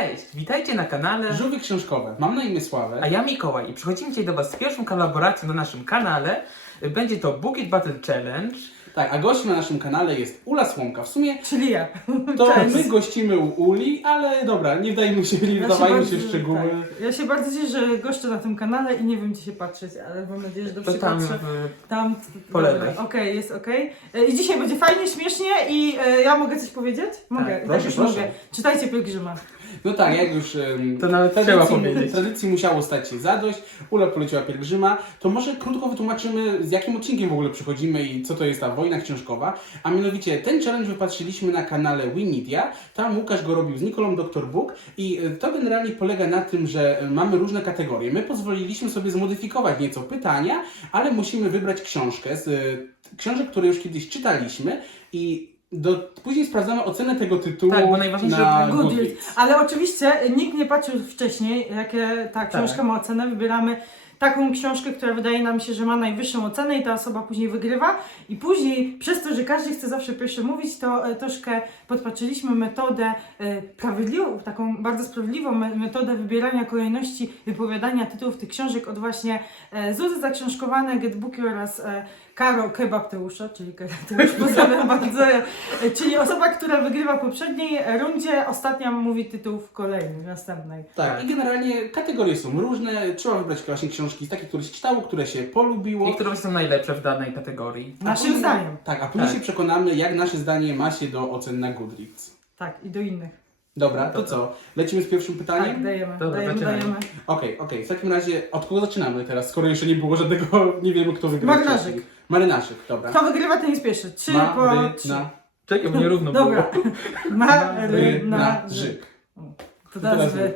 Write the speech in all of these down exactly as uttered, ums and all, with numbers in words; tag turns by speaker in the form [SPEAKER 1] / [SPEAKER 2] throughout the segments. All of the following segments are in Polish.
[SPEAKER 1] Cześć! Witajcie na kanale
[SPEAKER 2] Żółwie książkowe. Mam na imię Sławek.
[SPEAKER 1] A ja Mikołaj i przychodzimy dzisiaj do Was z pierwszą kolaboracją na naszym kanale. Będzie to Book It Battle Challenge.
[SPEAKER 2] Tak, a gościem na naszym kanale jest Ula Słomka. W sumie
[SPEAKER 3] Czyli ja.
[SPEAKER 2] to
[SPEAKER 3] Cześć.
[SPEAKER 2] my gościmy u Uli, ale dobra, nie wdajmy się, nie
[SPEAKER 3] Ja
[SPEAKER 2] wdawajmy się w
[SPEAKER 3] bardzo-
[SPEAKER 2] szczegóły.
[SPEAKER 3] Tak. Ja się bardzo cieszę, że goszczę na tym kanale i nie wiem, gdzie się patrzeć, ale mam nadzieję, że dobrze
[SPEAKER 1] To tam
[SPEAKER 3] patrzę.
[SPEAKER 1] w...
[SPEAKER 3] Tam,
[SPEAKER 1] po lewej.
[SPEAKER 3] Okej, jest okej. E, I dzisiaj będzie fajnie, śmiesznie i e, ja mogę coś powiedzieć? Mogę, tak,
[SPEAKER 2] proszę,
[SPEAKER 3] już
[SPEAKER 2] proszę.
[SPEAKER 3] mogę. Czytajcie Pielgrzyma.
[SPEAKER 2] No tak, jak już em,
[SPEAKER 1] To nawet trzeba powiedzieć.
[SPEAKER 2] tradycji musiało stać się zadość. Ula poleciła pielgrzyma. To może krótko wytłumaczymy, z jakim odcinkiem w ogóle przychodzimy i co to jest ta wojna książkowa. A mianowicie ten challenge wypatrzyliśmy na kanale Winidia. Tam Łukasz go robił z Nikolą doktor Book i e, to generalnie polega na tym, że e, mamy różne kategorie. My pozwoliliśmy sobie zmodyfikować nieco pytania, ale musimy wybrać książkę z e, książek, które już kiedyś czytaliśmy i do, później sprawdzamy ocenę tego tytułu
[SPEAKER 1] Tak, bo najważniejsze,
[SPEAKER 2] na
[SPEAKER 1] żeby
[SPEAKER 3] Goodreads.
[SPEAKER 2] Goodreads.
[SPEAKER 3] Ale oczywiście nikt nie patrzył wcześniej, jakie ta książka
[SPEAKER 1] Tak.
[SPEAKER 3] ma ocenę. Wybieramy taką książkę, która wydaje nam się, że ma najwyższą ocenę i ta osoba później wygrywa. I później, przez to, że każdy chce zawsze pierwszy mówić, to e, troszkę podpatrzyliśmy metodę e, sprawiedliwą, taką bardzo sprawiedliwą me- metodę wybierania kolejności wypowiadania tytułów tych książek od właśnie e, Zuzy Zaksiążkowane, Getbooki oraz e, Karo Kebabteusza, czyli Kebabteusz, pozdrawiam bardzo. E, czyli osoba, która wygrywa w poprzedniej rundzie, ostatnia mówi tytuł w kolejnej, następnej.
[SPEAKER 2] Tak,
[SPEAKER 1] Tak.
[SPEAKER 2] i generalnie kategorie są różne. Trzeba wybrać właśnie książki z takich, które się czytało, które się polubiło.
[SPEAKER 1] I które są najlepsze w danej kategorii.
[SPEAKER 2] A
[SPEAKER 3] Naszym
[SPEAKER 2] później-
[SPEAKER 3] zdaniem.
[SPEAKER 2] Tak, a później
[SPEAKER 1] Tak.
[SPEAKER 2] się przekonamy, jak nasze zdanie ma się do ocen na Goodreads.
[SPEAKER 3] Tak, i do innych.
[SPEAKER 2] Dobra, to
[SPEAKER 1] Dobra.
[SPEAKER 2] co? Lecimy z pierwszym pytaniem?
[SPEAKER 3] Tak, dajemy,
[SPEAKER 1] Dobra,
[SPEAKER 3] dajemy,
[SPEAKER 1] zaczynamy.
[SPEAKER 3] dajemy.
[SPEAKER 2] Okej, okej. W takim razie od kogo zaczynamy teraz, skoro jeszcze nie było żadnego, nie wiemy kto wygrał.
[SPEAKER 3] Marynarzyk.
[SPEAKER 2] wcześniej. Marynarzyk, dobra.
[SPEAKER 3] Kto wygrywa, ten jest pierwszy. Trzy po trzy.
[SPEAKER 2] Maryna-
[SPEAKER 1] Czekaj, bo nierówno
[SPEAKER 3] Dobra.
[SPEAKER 1] było.
[SPEAKER 3] Marynarzyk.
[SPEAKER 2] Marynarzyk.
[SPEAKER 3] To teraz wy.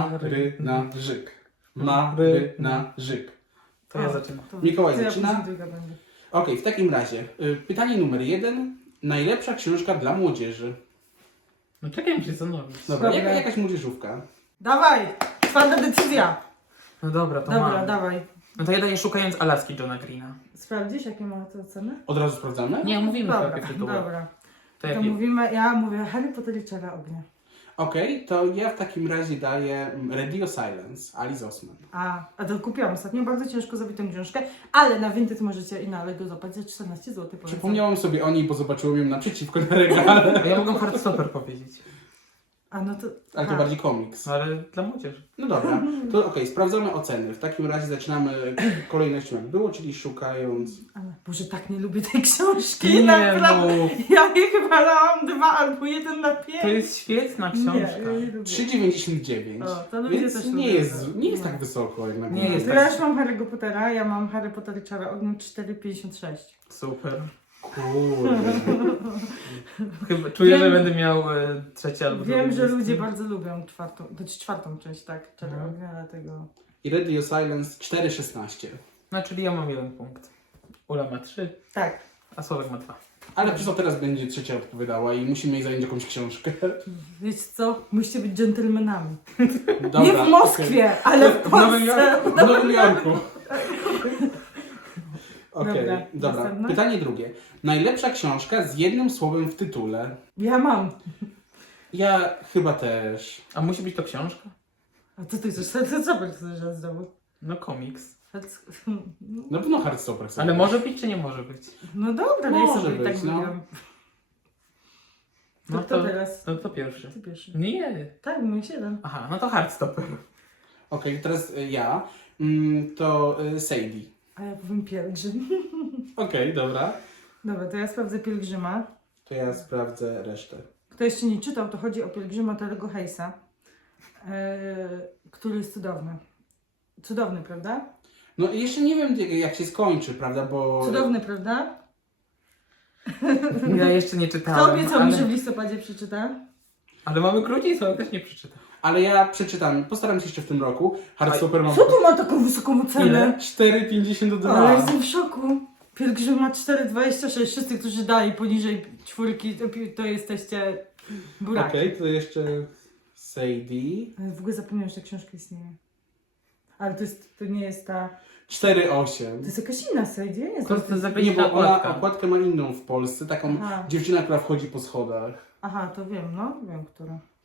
[SPEAKER 2] Marynarzyk. Marynarzyk.
[SPEAKER 1] To ja
[SPEAKER 3] O,
[SPEAKER 1] zaczynam.
[SPEAKER 3] to-
[SPEAKER 2] Mikołaj
[SPEAKER 3] to ja
[SPEAKER 2] zaczyna?
[SPEAKER 3] później druga będę.
[SPEAKER 2] Okej, w takim razie y, pytanie numer jeden. Najlepsza książka dla młodzieży.
[SPEAKER 1] No czekaj, muszę zastanowić.
[SPEAKER 2] Dobra,
[SPEAKER 3] Dobra.
[SPEAKER 2] jaka, jakaś młodzieżówka.
[SPEAKER 3] Dawaj! Twarda decyzja.
[SPEAKER 1] No dobra, to
[SPEAKER 3] Dobra,
[SPEAKER 1] mam.
[SPEAKER 3] dawaj.
[SPEAKER 1] No to ja daję Szukając Alaski Johna Greena.
[SPEAKER 3] Sprawdzisz, jakie ma to oceny?
[SPEAKER 2] Od razu sprawdzamy?
[SPEAKER 1] Nie, mówimy
[SPEAKER 3] Dobra,
[SPEAKER 1] sobie tytuły.
[SPEAKER 3] dobra.
[SPEAKER 1] To
[SPEAKER 3] To
[SPEAKER 1] ja
[SPEAKER 3] mówimy, ja mówię Harry Potter i Czara Ognia.
[SPEAKER 2] Okej, to ja w takim razie daję mm, Radio Silence, Alice Osman.
[SPEAKER 3] A, a to kupiłam ostatnio, bardzo ciężko zrobić tę książkę, ale na Vinted możecie i na Allegro złapać za czternaście złotych.
[SPEAKER 2] Przypomniałam sobie o niej, bo zobaczyłem ją naprzeciwko na regale.
[SPEAKER 1] A ja mogę Heartstopper powiedzieć.
[SPEAKER 3] A no to...
[SPEAKER 2] Ale to
[SPEAKER 3] a.
[SPEAKER 2] bardziej komiks.
[SPEAKER 1] No ale dla młodzieży.
[SPEAKER 2] No dobra, to okej, sprawdzamy oceny. W takim razie zaczynamy kolejnością jak było, czyli szukając...
[SPEAKER 3] Ale Boże, tak nie lubię tej książki,
[SPEAKER 1] Nie
[SPEAKER 3] naprawdę.
[SPEAKER 1] mów.
[SPEAKER 3] Ja jej chyba dałam dwa albo jeden na pięć.
[SPEAKER 1] To jest świetna
[SPEAKER 3] Nie,
[SPEAKER 1] książka.
[SPEAKER 3] ja nie lubię.
[SPEAKER 2] trzy dziewięćdziesiąt dziewięć.
[SPEAKER 3] O, to ludzie
[SPEAKER 2] Więc
[SPEAKER 3] też
[SPEAKER 2] nie
[SPEAKER 3] lubią,
[SPEAKER 2] jest,
[SPEAKER 3] tak.
[SPEAKER 2] nie jest
[SPEAKER 3] No.
[SPEAKER 2] tak wysoko jak na
[SPEAKER 1] Nie
[SPEAKER 2] górze.
[SPEAKER 1] jest
[SPEAKER 3] To
[SPEAKER 1] tak.
[SPEAKER 3] ja już mam Harry'ego Pottera, ja mam Harry Potter i Czara Ognia cztery pięćdziesiąt sześć.
[SPEAKER 1] Super.
[SPEAKER 2] Kurde.
[SPEAKER 1] Chyba czuję,
[SPEAKER 3] Wiem-
[SPEAKER 1] że będę miał e, trzecie albo
[SPEAKER 3] Wiem,
[SPEAKER 1] drugie
[SPEAKER 3] że
[SPEAKER 1] miejsce.
[SPEAKER 3] ludzie bardzo lubią czwartą, to jest czwartą część, tak? Czara
[SPEAKER 1] Mhm.
[SPEAKER 3] Ognia, dlatego...
[SPEAKER 2] I Radio Silence cztery szesnaście.
[SPEAKER 1] No, czyli ja mam jeden punkt. Ula ma trzy,
[SPEAKER 3] Tak.
[SPEAKER 1] a Sławek ma dwa.
[SPEAKER 2] Ale przez to teraz będzie trzecia odpowiadała i musimy jej zająć jakąś książkę.
[SPEAKER 3] Wiecie co? Musicie być dżentelmenami.
[SPEAKER 2] Dobra,
[SPEAKER 3] Nie w Moskwie, ale w
[SPEAKER 1] W Nowym
[SPEAKER 3] Polsce.
[SPEAKER 1] Jorku.
[SPEAKER 2] okej. W Nowym Jorku. Okej,
[SPEAKER 3] Dobra,
[SPEAKER 2] dobra.
[SPEAKER 3] następne?
[SPEAKER 2] Pytanie drugie. Najlepsza książka z jednym słowem w tytule.
[SPEAKER 3] Ja mam.
[SPEAKER 2] Ja chyba też.
[SPEAKER 1] A musi być to książka?
[SPEAKER 3] A co ty chcesz? Co, co, co chcesz raz znowu?
[SPEAKER 1] No komiks.
[SPEAKER 2] Na pewno Heartstopper.
[SPEAKER 1] Ale może być czy nie może być?
[SPEAKER 3] No dobra,
[SPEAKER 2] Może
[SPEAKER 3] daj sobie i
[SPEAKER 2] być,
[SPEAKER 3] tak
[SPEAKER 2] no.
[SPEAKER 3] wygram. To
[SPEAKER 1] No
[SPEAKER 3] kto
[SPEAKER 1] to,
[SPEAKER 3] teraz?
[SPEAKER 1] no to pierwszy.
[SPEAKER 3] Ty pierwszy.
[SPEAKER 1] Nie.
[SPEAKER 3] Tak, mój siedem.
[SPEAKER 1] Aha, no to Heartstopper.
[SPEAKER 2] Okej, teraz y, ja. Mm, to y, Sadie.
[SPEAKER 3] A ja powiem pielgrzym.
[SPEAKER 2] Okej, dobra.
[SPEAKER 3] Dobra, to ja sprawdzę pielgrzyma.
[SPEAKER 2] To ja sprawdzę resztę.
[SPEAKER 3] Kto jeszcze nie czytał, to chodzi o pielgrzyma Terego Hayesa, yy, który jest cudowny. Cudowny, prawda?
[SPEAKER 2] No i jeszcze nie wiem jak się skończy, prawda, bo...
[SPEAKER 3] Cudowny, prawda?
[SPEAKER 1] Ja jeszcze nie
[SPEAKER 3] Kto
[SPEAKER 1] czytałem.
[SPEAKER 3] obiecał mi, że
[SPEAKER 1] ale,
[SPEAKER 3] w listopadzie przeczyta?
[SPEAKER 1] ale mamy krócej, Sławek też nie przeczytał.
[SPEAKER 2] Ale ja przeczytam, postaram się jeszcze w tym roku. Heartstopper mam
[SPEAKER 3] Co tu ma taką wysoką cenę?
[SPEAKER 1] Ile?
[SPEAKER 2] cztery pięćdziesiąt dwa.
[SPEAKER 3] Ale jestem w szoku. Pielgrzym ma cztery dwadzieścia sześć. Wszyscy, którzy dali poniżej czwórki, to, pi- to jesteście buraki.
[SPEAKER 2] Okej, to jeszcze Sadie.
[SPEAKER 3] Ale w ogóle zapomniałam, że ta książka istnieje. Ale to, jest, to nie jest ta...
[SPEAKER 2] cztery osiem.
[SPEAKER 3] To jest jakaś inna seria, nie?
[SPEAKER 1] Po prostu
[SPEAKER 2] Nie,
[SPEAKER 1] zapełnić
[SPEAKER 2] bo ona
[SPEAKER 1] okładkę.
[SPEAKER 2] okładkę ma inną w Polsce, taką
[SPEAKER 3] Aha.
[SPEAKER 2] dziewczyna, która wchodzi po schodach.
[SPEAKER 3] Aha, to wiem, no. Wiem, która.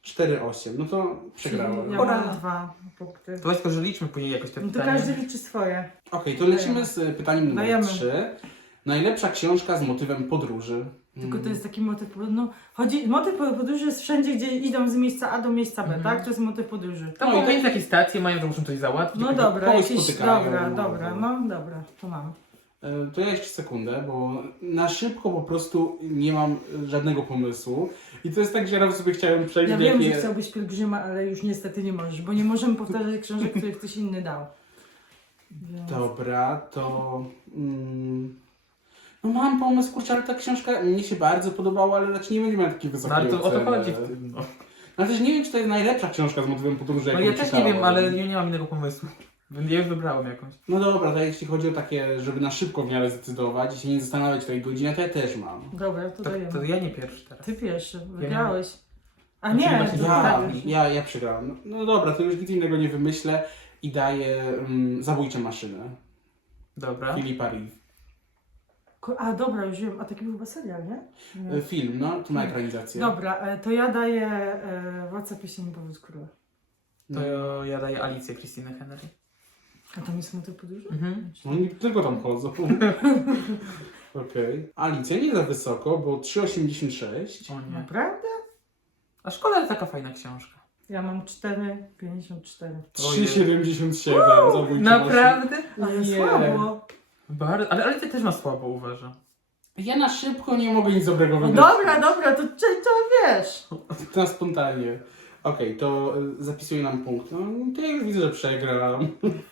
[SPEAKER 2] cztery osiem. No to przegrałem.
[SPEAKER 3] Ja
[SPEAKER 1] Ura.
[SPEAKER 3] mam dwa punkty.
[SPEAKER 1] To tylko, że liczmy później jakoś te
[SPEAKER 3] No to
[SPEAKER 1] pytania.
[SPEAKER 3] każdy liczy swoje.
[SPEAKER 2] Okej, to lecimy z pytaniem numer
[SPEAKER 3] Dajemy.
[SPEAKER 2] trzy. Najlepsza książka z motywem podróży.
[SPEAKER 3] Tylko to jest taki motyw podróży. No, chodzi, motyw podróży jest wszędzie, gdzie idą z miejsca A do miejsca B,
[SPEAKER 1] Mhm.
[SPEAKER 3] tak? To jest motyw podróży.
[SPEAKER 1] Tam
[SPEAKER 2] No i
[SPEAKER 1] powinien takie stacje mają, że muszą coś załatwić.
[SPEAKER 3] No
[SPEAKER 1] takie-
[SPEAKER 3] dobra,
[SPEAKER 2] kogoś
[SPEAKER 3] jakieś,
[SPEAKER 2] spotykają,
[SPEAKER 3] dobra,
[SPEAKER 2] no.
[SPEAKER 3] dobra, no dobra, to mam.
[SPEAKER 2] E, To ja jeszcze sekundę, bo na szybko po prostu nie mam żadnego pomysłu. I to jest tak, że raz sobie chciałem przejść
[SPEAKER 3] Ja
[SPEAKER 2] w
[SPEAKER 3] wiem,
[SPEAKER 2] jakie...
[SPEAKER 3] że chciałbyś pielgrzyma, ale już niestety nie możesz, bo nie możemy powtarzać książek, które ktoś inny dał. Więc...
[SPEAKER 2] Dobra, to... Mm, no mam pomysł, kurczę, ale ta książka mnie się bardzo podobała, ale znaczy nie będzie miała takiej
[SPEAKER 1] No
[SPEAKER 2] wysokiej
[SPEAKER 1] ale to o to
[SPEAKER 2] oceny.
[SPEAKER 1] chodzi w tym. No,
[SPEAKER 2] No też nie wiem, czy to jest najlepsza książka z motywem podróży,
[SPEAKER 1] no
[SPEAKER 2] jaką
[SPEAKER 1] ja też nie
[SPEAKER 2] czytałem.
[SPEAKER 1] wiem, ale nie, nie mam innego pomysłu. Ja już wybrałem jakąś.
[SPEAKER 2] No dobra, to jeśli chodzi o takie, żeby na szybko w miarę zdecydować i się nie zastanawiać tutaj godzinę, to ja też mam.
[SPEAKER 3] Dobra, to
[SPEAKER 1] To,
[SPEAKER 3] dajemy.
[SPEAKER 1] to ja nie pierwszy teraz.
[SPEAKER 3] Ty pierwszy,
[SPEAKER 1] miałem-
[SPEAKER 3] wygrałeś. A
[SPEAKER 1] Znaczy,
[SPEAKER 3] nie,
[SPEAKER 1] właśnie
[SPEAKER 3] to
[SPEAKER 2] Ja,
[SPEAKER 3] tak.
[SPEAKER 2] ja, ja przegrałem. No, no dobra, to już nic innego nie wymyślę i daję um, Zabójcze maszyny.
[SPEAKER 1] Dobra.
[SPEAKER 2] Filipa Reeve.
[SPEAKER 3] Ko- A dobra, już wiem, a taki był chyba serial, nie?
[SPEAKER 2] E, Film, no, to ma ekranizację.
[SPEAKER 3] Dobra, e, to ja daję e, Władca Pieśni i Powód Króla.
[SPEAKER 2] No.
[SPEAKER 1] To ja daję Alicję Christine Henry.
[SPEAKER 3] A tam jest motyw podróży?
[SPEAKER 1] Mhm.
[SPEAKER 2] No nie tylko tam chodzą. Okej. Alicja nie za wysoko, bo trzy osiemdziesiąt sześć.
[SPEAKER 1] O nie.
[SPEAKER 3] Naprawdę?
[SPEAKER 1] A szkoda, że taka fajna książka.
[SPEAKER 3] Ja mam cztery pięćdziesiąt cztery.
[SPEAKER 2] trzy siedemdziesiąt siedem. Zabójcze
[SPEAKER 1] Naprawdę?
[SPEAKER 3] Ale
[SPEAKER 2] Nie.
[SPEAKER 3] słabo.
[SPEAKER 1] Bardzo, ale Alicja też ma słabo, uważam.
[SPEAKER 2] maszyny. Ja na szybko nie mogę nic dobrego
[SPEAKER 3] No
[SPEAKER 2] wybrać.
[SPEAKER 3] dobra, dobra, to, to, to wiesz.
[SPEAKER 2] Na spontanie. Okej, to y, zapisuję nam punkt. No to ja już widzę, że przegram.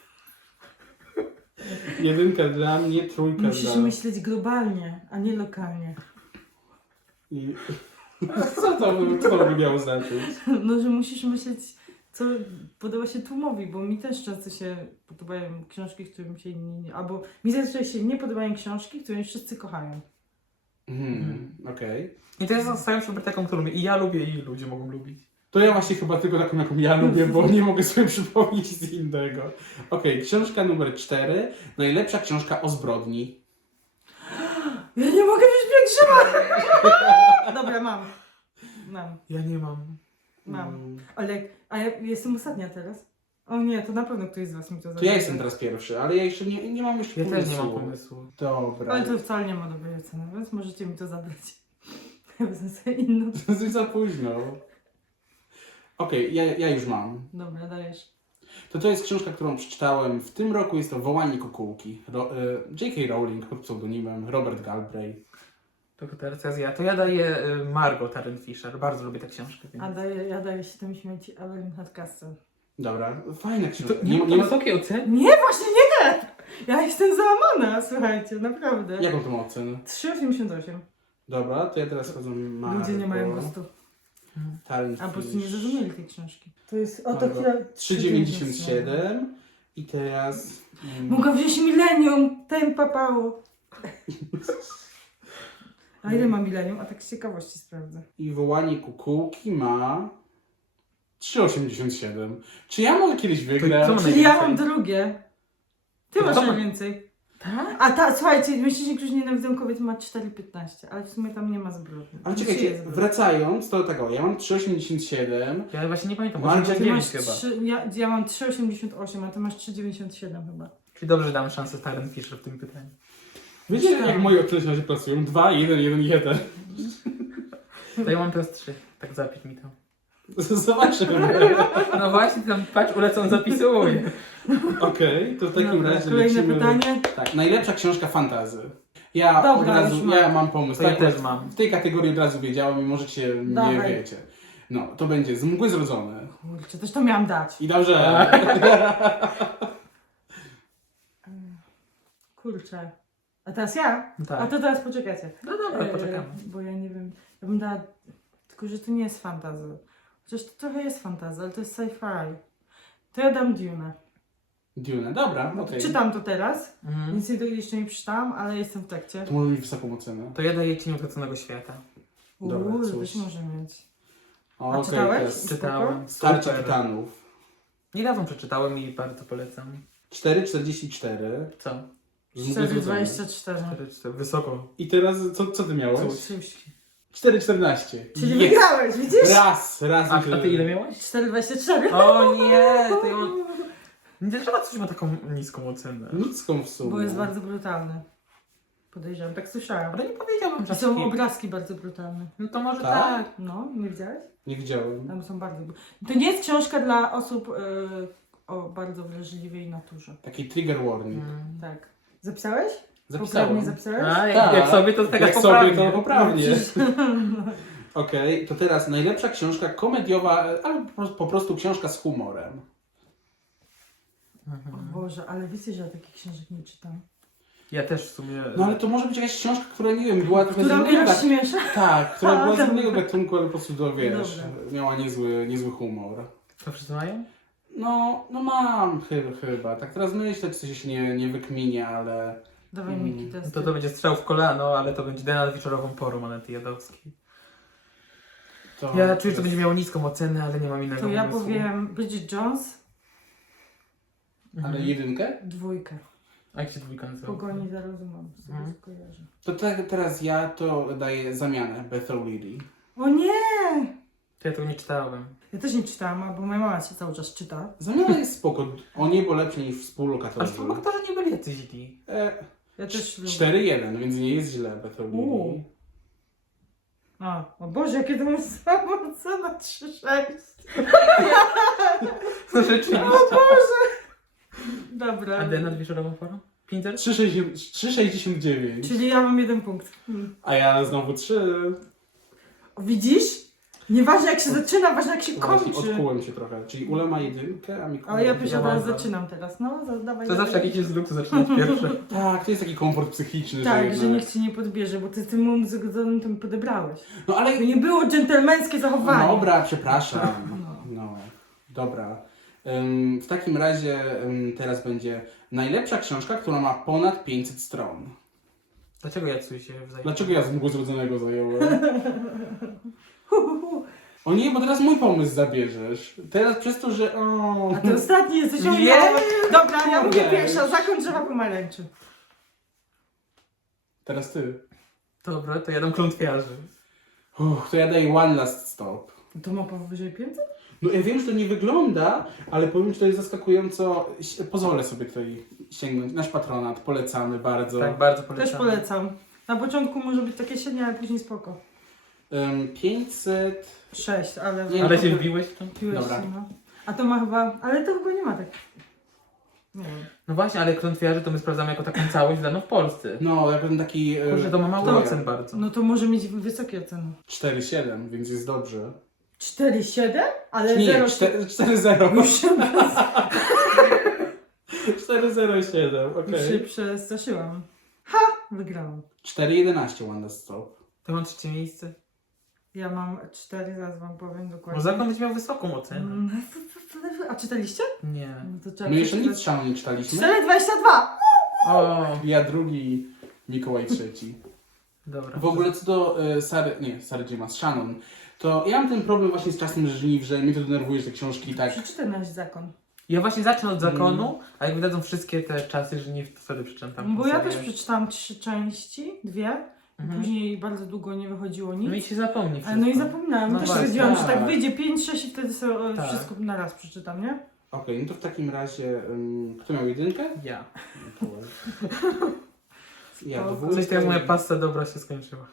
[SPEAKER 2] Jedynka dla mnie, trójka
[SPEAKER 3] Musisz
[SPEAKER 2] dla...
[SPEAKER 3] myśleć globalnie, a nie lokalnie.
[SPEAKER 2] I... Co to, by- co to by miało znaczyć?
[SPEAKER 3] No, że musisz myśleć, co podoba się tłumowi, bo mi też często się podobają książki, którym się inni nie... Albo mi zazwyczaj się nie podobają książki, które wszyscy kochają.
[SPEAKER 2] Hmm, okej.
[SPEAKER 1] I teraz zostałem się wybrać taką, którą i ja lubię i ludzie mogą lubić.
[SPEAKER 2] To ja właśnie chyba tylko taką, jaką ja lubię, bo nie mogę sobie przypomnieć z innego. Okej, książka numer cztery. Najlepsza książka o zbrodni.
[SPEAKER 3] Ja nie mogę mieć pielgrzyma! Dobra, mam. Mam,
[SPEAKER 1] Ja nie mam.
[SPEAKER 3] mam.
[SPEAKER 2] Mm,
[SPEAKER 3] Ale, a ja jestem ostatnia teraz? O nie, to na pewno ktoś z was mi to
[SPEAKER 2] To ja
[SPEAKER 3] zadaje.
[SPEAKER 2] jestem teraz pierwszy, ale ja jeszcze nie, nie mam jeszcze
[SPEAKER 1] Ja
[SPEAKER 2] pomysłu.
[SPEAKER 1] też nie mam pomysłu.
[SPEAKER 2] Dobra.
[SPEAKER 3] Ale to wcale nie ma dobrej oceny, więc możecie mi to zabrać. Ja wezmę sobie inną.
[SPEAKER 2] To jest za późno. Okej, ja, ja już mam.
[SPEAKER 3] Dobra, dajesz.
[SPEAKER 2] To to jest książka, którą przeczytałem w tym roku. Jest to Wołanie Kukułki. Ro, y, J K. Rowling pod pseudonimem Robert Galbraith.
[SPEAKER 1] To teraz ja. To ja daję y, Margot Tarrant Fisher. Bardzo lubię tę książkę. Więc...
[SPEAKER 3] A daję, ja daję się tam śmieci Evelyn Hardcastle.
[SPEAKER 2] Dobra, fajna
[SPEAKER 1] To
[SPEAKER 2] książka.
[SPEAKER 1] nie,
[SPEAKER 2] ma-
[SPEAKER 1] nie ma wysokiej oceny?
[SPEAKER 3] Nie, właśnie nie! Ja jestem załamana, słuchajcie, naprawdę.
[SPEAKER 2] Jaką to ma ocenę?
[SPEAKER 3] trzy osiemdziesiąt osiem.
[SPEAKER 2] Dobra, to ja teraz chodzę Margot.
[SPEAKER 3] Ludzie nie mają gustu.
[SPEAKER 2] Talent
[SPEAKER 3] A po prostu nie
[SPEAKER 2] Fish.
[SPEAKER 3] zrozumieli tej książki. To jest oto
[SPEAKER 2] Margot.
[SPEAKER 3] chwila...
[SPEAKER 2] trzy dziewięćdziesiąt siedem. I teraz... mm,
[SPEAKER 3] Mogę wziąć milenium, tempa pało. A ile ma milenium? A tak z ciekawości sprawdzę.
[SPEAKER 2] I Wołanie Kukułki ma... trzy osiemdziesiąt siedem. Czy ja może kiedyś wygrać?
[SPEAKER 1] co ma
[SPEAKER 3] Czyli ja
[SPEAKER 1] najwięcej?
[SPEAKER 3] mam drugie. Ty
[SPEAKER 1] To
[SPEAKER 3] masz
[SPEAKER 1] to ma-
[SPEAKER 3] najwięcej.
[SPEAKER 1] Tak?
[SPEAKER 3] A ta, słuchajcie, myślicie, którzy nienawidzą kobiet ma cztery piętnaście, ale w sumie tam nie ma zbrodni.
[SPEAKER 2] Ale
[SPEAKER 3] Dzisiaj
[SPEAKER 2] czekajcie,
[SPEAKER 3] jest zbrodnia.
[SPEAKER 2] wracając, to tak o, ja mam trzy osiemdziesiąt siedem.
[SPEAKER 1] Ja właśnie nie pamiętam.
[SPEAKER 2] Margot,
[SPEAKER 1] Może
[SPEAKER 3] Ty
[SPEAKER 1] dziewięć
[SPEAKER 3] masz
[SPEAKER 1] chyba.
[SPEAKER 3] trzy, ja, ja mam trzy przecinek osiemdziesiąt osiem, a ty masz trzy przecinek dziewięćdziesiąt siedem chyba.
[SPEAKER 1] Czyli dobrze damy szansę Tarrant Fisher w tym pytaniu.
[SPEAKER 2] Wiecie,
[SPEAKER 3] Tak.
[SPEAKER 2] jak moje oceny się pracują? dwa, jeden, jeden, jeden.
[SPEAKER 1] To ja mam teraz trzy. Tak zapisz mi to.
[SPEAKER 2] Zobaczymy.
[SPEAKER 1] No właśnie, tam patrz, ulecą zapisuje.
[SPEAKER 2] Okej, to w takim
[SPEAKER 3] Dobra,
[SPEAKER 2] razie
[SPEAKER 3] kolejne
[SPEAKER 2] lecimy...
[SPEAKER 3] pytanie.
[SPEAKER 2] Tak, najlepsza książka fantasy. Ja
[SPEAKER 3] Dobra,
[SPEAKER 2] od razu,
[SPEAKER 3] już mam.
[SPEAKER 2] ja mam pomysł.
[SPEAKER 1] To ja
[SPEAKER 2] tak,
[SPEAKER 1] też mam.
[SPEAKER 2] W tej kategorii od razu wiedziałem i możecie nie
[SPEAKER 3] Dawaj.
[SPEAKER 2] wiecie. No, to będzie Z mgły zrodzone.
[SPEAKER 3] Kurczę, też to miałam dać.
[SPEAKER 2] I dobrze.
[SPEAKER 3] Kurczę. A teraz ja? A
[SPEAKER 1] Tak.
[SPEAKER 3] to teraz poczekajcie.
[SPEAKER 1] No dobra,
[SPEAKER 3] E,
[SPEAKER 1] poczekamy.
[SPEAKER 3] Bo ja nie wiem, ja bym dała, tylko że to nie jest fantasy. Chociaż to trochę jest fantasy, ale to jest sci-fi. To ja dam Dune.
[SPEAKER 2] Dune, dobra,
[SPEAKER 3] No,
[SPEAKER 2] okej.
[SPEAKER 3] Czytam to teraz,
[SPEAKER 1] Mhm.
[SPEAKER 3] nic nie- jeszcze nie przeczytałam, ale jestem w trakcie.
[SPEAKER 2] To może mieć wysoką ocenę.
[SPEAKER 1] To ja daję Cień Utraconego Świata.
[SPEAKER 2] Dobra,
[SPEAKER 3] Uuu,
[SPEAKER 2] cóż.
[SPEAKER 3] też może mieć.
[SPEAKER 2] O,
[SPEAKER 3] A
[SPEAKER 2] okej,
[SPEAKER 3] czytałeś?
[SPEAKER 2] to jest
[SPEAKER 1] Czytałem.
[SPEAKER 2] Starcie
[SPEAKER 1] Super.
[SPEAKER 2] Tytanów.
[SPEAKER 1] Niedawno przeczytałem i bardzo polecam.
[SPEAKER 2] cztery czterdzieści cztery.
[SPEAKER 1] Co?
[SPEAKER 2] Z mgły
[SPEAKER 3] cztery
[SPEAKER 2] zrodzone.
[SPEAKER 3] dwadzieścia cztery.
[SPEAKER 1] Wysoko.
[SPEAKER 2] I teraz co, co ty miałeś?
[SPEAKER 1] Cóż.
[SPEAKER 3] Oczywiście.
[SPEAKER 2] cztery czternaście.
[SPEAKER 3] Czyli
[SPEAKER 2] Yes.
[SPEAKER 3] wygrałeś, widzisz?
[SPEAKER 2] Raz, raz.
[SPEAKER 1] A,
[SPEAKER 2] mi się-
[SPEAKER 1] a ty ile miałaś?
[SPEAKER 3] cztery dwadzieścia cztery.
[SPEAKER 1] O nie, to ja mam... Dlaczego coś ma taką niską ocenę?
[SPEAKER 2] Niską w sumie.
[SPEAKER 3] Bo jest bardzo brutalny. Podejrzewam, tak słyszałam.
[SPEAKER 1] Ale nie powiedziałbym, że
[SPEAKER 3] I są
[SPEAKER 1] taki-
[SPEAKER 3] obrazki bardzo brutalne.
[SPEAKER 1] No to może
[SPEAKER 2] Tak?
[SPEAKER 1] tak.
[SPEAKER 3] No, nie widziałeś?
[SPEAKER 2] Nie widziałem.
[SPEAKER 3] Tam są bardzo... bru- To nie jest książka dla osób y, o bardzo wrażliwej naturze.
[SPEAKER 2] Taki trigger warning.
[SPEAKER 1] Mm.
[SPEAKER 3] Tak. Zapisałeś?
[SPEAKER 2] Zapisałem.
[SPEAKER 3] Poprawnie zapisałeś?
[SPEAKER 1] A, jak,
[SPEAKER 2] Tak.
[SPEAKER 1] jak sobie to teraz
[SPEAKER 2] Jak
[SPEAKER 1] poprawnie.
[SPEAKER 2] sobie to poprawnie.
[SPEAKER 3] No,
[SPEAKER 2] Okej, to teraz najlepsza książka komediowa, albo po prostu- po prostu książka z humorem.
[SPEAKER 3] O Boże, ale wiecie, że ja takich książek nie czytam.
[SPEAKER 1] Ja też w sumie...
[SPEAKER 2] No ale to może być jakaś książka, która nie wiem, była trochę z
[SPEAKER 3] Która mnie
[SPEAKER 2] innego gat-
[SPEAKER 3] rozśmiesza?
[SPEAKER 2] Tak, która
[SPEAKER 3] A,
[SPEAKER 2] była z
[SPEAKER 3] dobra.
[SPEAKER 2] innego gatunku, ale po prostu to wiesz,
[SPEAKER 3] Dobra.
[SPEAKER 2] miała niezły, niezły humor.
[SPEAKER 1] To wszyscy mają?
[SPEAKER 2] No, no mam chyba, chyba. Tak teraz myślę, czy coś się nie, nie wykminie, ale...
[SPEAKER 3] Dawaj
[SPEAKER 2] Mm.
[SPEAKER 3] Miki
[SPEAKER 1] No
[SPEAKER 3] testy.
[SPEAKER 1] to to będzie strzał w kolano, ale to będzie nad wieczorową porą Anety Jadowskiej.
[SPEAKER 2] To
[SPEAKER 1] Ja czuję, że
[SPEAKER 2] jest-
[SPEAKER 1] to będzie miało niską ocenę, ale nie mam innego
[SPEAKER 3] To ja
[SPEAKER 1] pomysłu.
[SPEAKER 3] powiem Bridget Jones,
[SPEAKER 2] Ale
[SPEAKER 1] Mhm.
[SPEAKER 2] jedynkę?
[SPEAKER 3] dwójkę.
[SPEAKER 1] A jak się dwójka nazywa?
[SPEAKER 3] Pogoni za rozumem, sobie
[SPEAKER 1] Mhm.
[SPEAKER 3] skojarzę.
[SPEAKER 2] To te, teraz ja to daję zamianę Beth O'Leary.
[SPEAKER 3] O nie!
[SPEAKER 1] To ja tego nie czytałem.
[SPEAKER 3] Ja też nie czytałam, bo moja mama się cały czas czyta.
[SPEAKER 2] Zamiana jest spoko, o niebo lepsze niż
[SPEAKER 1] Ale
[SPEAKER 2] współlokatorzy.
[SPEAKER 1] współlokatorzy nie byli jacyś źli.
[SPEAKER 2] E,
[SPEAKER 3] Ja też lubię.
[SPEAKER 2] cztery jeden, więc nie jest źle Beth O'Leary.
[SPEAKER 3] Uuu. A, o Boże, jakie to jest samo cena trzy sześć.
[SPEAKER 1] No rzeczywiście.
[SPEAKER 3] Dobra.
[SPEAKER 1] A D nad wieczorową porą? pięć zero?
[SPEAKER 2] trzy sześćdziesiąt dziewięć.
[SPEAKER 3] Czyli ja mam jeden punkt. Hmm.
[SPEAKER 2] A ja znowu trzy.
[SPEAKER 3] Widzisz? Nieważne jak się zaczyna, ważne jak się
[SPEAKER 2] Właśnie
[SPEAKER 3] kończy.
[SPEAKER 2] odkułem się trochę. Czyli Ula ma jedynkę, a Mikołaj...
[SPEAKER 3] Ale ja pierwszy
[SPEAKER 1] Ja mam
[SPEAKER 3] raz
[SPEAKER 1] dwa.
[SPEAKER 3] zaczynam teraz. No, za- dawaj.
[SPEAKER 1] To
[SPEAKER 3] dawaj.
[SPEAKER 1] zawsze jakiś jest luk, to zaczynać pierwsze.
[SPEAKER 2] Tak, to jest taki komfort psychiczny, że
[SPEAKER 3] Tak,
[SPEAKER 2] jednak...
[SPEAKER 3] że nikt ci nie podbierze, bo ty tym muzyką to mi podebrałeś.
[SPEAKER 2] No ale...
[SPEAKER 3] To nie było dżentelmeńskie zachowanie.
[SPEAKER 2] Dobra, przepraszam.
[SPEAKER 3] No.
[SPEAKER 2] No, dobra. Ym, w takim razie ym, teraz będzie najlepsza książka, która ma ponad pięćset stron.
[SPEAKER 1] Dlaczego ja czuję się wzajemnie?
[SPEAKER 2] Dlaczego ja z mgły zrodzonego zająłem?
[SPEAKER 3] Hu, hu, hu.
[SPEAKER 2] O nie, bo teraz mój pomysł zabierzesz. Teraz przez to, że... O...
[SPEAKER 3] A ty ostatni jesteś o
[SPEAKER 1] Nie.
[SPEAKER 3] mnie. Dobra, ja mówię
[SPEAKER 2] Nie.
[SPEAKER 3] pierwsza. Zakon drzewa pomarańczy.
[SPEAKER 2] Teraz ty.
[SPEAKER 1] Dobra, to jadą klątwiarzy.
[SPEAKER 2] Uff, to ja daję One Last Stop.
[SPEAKER 3] To ma powyżej pięćset?
[SPEAKER 2] No ja wiem, że to nie wygląda, ale powiem, że to jest zaskakująco... Pozwolę sobie tutaj sięgnąć. Nasz patronat, polecamy bardzo.
[SPEAKER 1] Tak, bardzo polecam.
[SPEAKER 3] Też polecam. Na początku może być takie średnie, ale później spoko.
[SPEAKER 2] Ym, pięćset...
[SPEAKER 3] Sześć, ale...
[SPEAKER 2] Nie,
[SPEAKER 1] Ale
[SPEAKER 2] no
[SPEAKER 1] się
[SPEAKER 2] to-
[SPEAKER 1] wbiłeś w to?
[SPEAKER 3] Piłeś
[SPEAKER 2] Dobra.
[SPEAKER 3] się, no. A to ma chyba... Ale to chyba nie ma tak... Nie wiem.
[SPEAKER 1] No właśnie, ale klątwiarzy to my sprawdzamy jako taką całość daną w Polsce.
[SPEAKER 2] No, ja bym taki... e,
[SPEAKER 1] Kurczę, to ma mało
[SPEAKER 2] to-
[SPEAKER 1] ocen bardzo.
[SPEAKER 3] No to może mieć wysokie oceny.
[SPEAKER 2] cztery siedem, więc jest dobrze.
[SPEAKER 3] cztery siedem? Ale
[SPEAKER 2] Nie,
[SPEAKER 3] zero
[SPEAKER 2] cztery zero.
[SPEAKER 3] Już się,
[SPEAKER 2] cztery zero siedem,
[SPEAKER 3] już się
[SPEAKER 2] okej.
[SPEAKER 3] przestraszyłam. Ha! Wygrałam.
[SPEAKER 2] cztery jedenaście One Last Stop.
[SPEAKER 1] To mam trzecie miejsce.
[SPEAKER 3] Ja mam cztery, zaraz wam powiem dokładnie.
[SPEAKER 1] Może zakon będzie miał wysoką ocenę.
[SPEAKER 3] Mm, A czytaliście?
[SPEAKER 1] Nie.
[SPEAKER 3] No to trzeba
[SPEAKER 2] My jeszcze nic
[SPEAKER 3] przeczytać.
[SPEAKER 2] szanu nie czytaliśmy.
[SPEAKER 3] cztery dwadzieścia dwa!
[SPEAKER 1] O,
[SPEAKER 2] Ja drugi, Mikołaj trzeci.
[SPEAKER 1] dobra.
[SPEAKER 2] W ogóle co do e, Sary, nie, Sary Jima, z Shannon, to ja mam ten problem właśnie z czasem żniw, że mnie to denerwuje, że te książki tak...
[SPEAKER 3] Przeczytaj nasz zakon.
[SPEAKER 1] Ja właśnie zacznę od zakonu,
[SPEAKER 2] Mm.
[SPEAKER 1] a jak wydadzą wszystkie te czasy, że nie wtedy przeczytam.
[SPEAKER 3] Bo
[SPEAKER 1] tę
[SPEAKER 3] ja
[SPEAKER 1] serię.
[SPEAKER 3] też przeczytałam trzy części, dwie.
[SPEAKER 1] Mhm.
[SPEAKER 3] Później bardzo długo nie wychodziło nic.
[SPEAKER 1] No i się zapomni wszystko.
[SPEAKER 3] Ale no i zapomniałam.
[SPEAKER 1] No
[SPEAKER 3] też
[SPEAKER 1] właśnie,
[SPEAKER 3] stwierdziłam, że
[SPEAKER 2] tak.
[SPEAKER 3] tak wyjdzie pięć, sześć i wtedy sobie e,
[SPEAKER 1] Tak.
[SPEAKER 3] wszystko na raz przeczytam, nie?
[SPEAKER 2] Okej, no to w takim razie, um, kto miał jedynkę?
[SPEAKER 1] Ja.
[SPEAKER 2] Mikołaj. Ja
[SPEAKER 3] Spoko.
[SPEAKER 2] dwójkę.
[SPEAKER 1] Coś teraz moja pasta dobra się skończyła.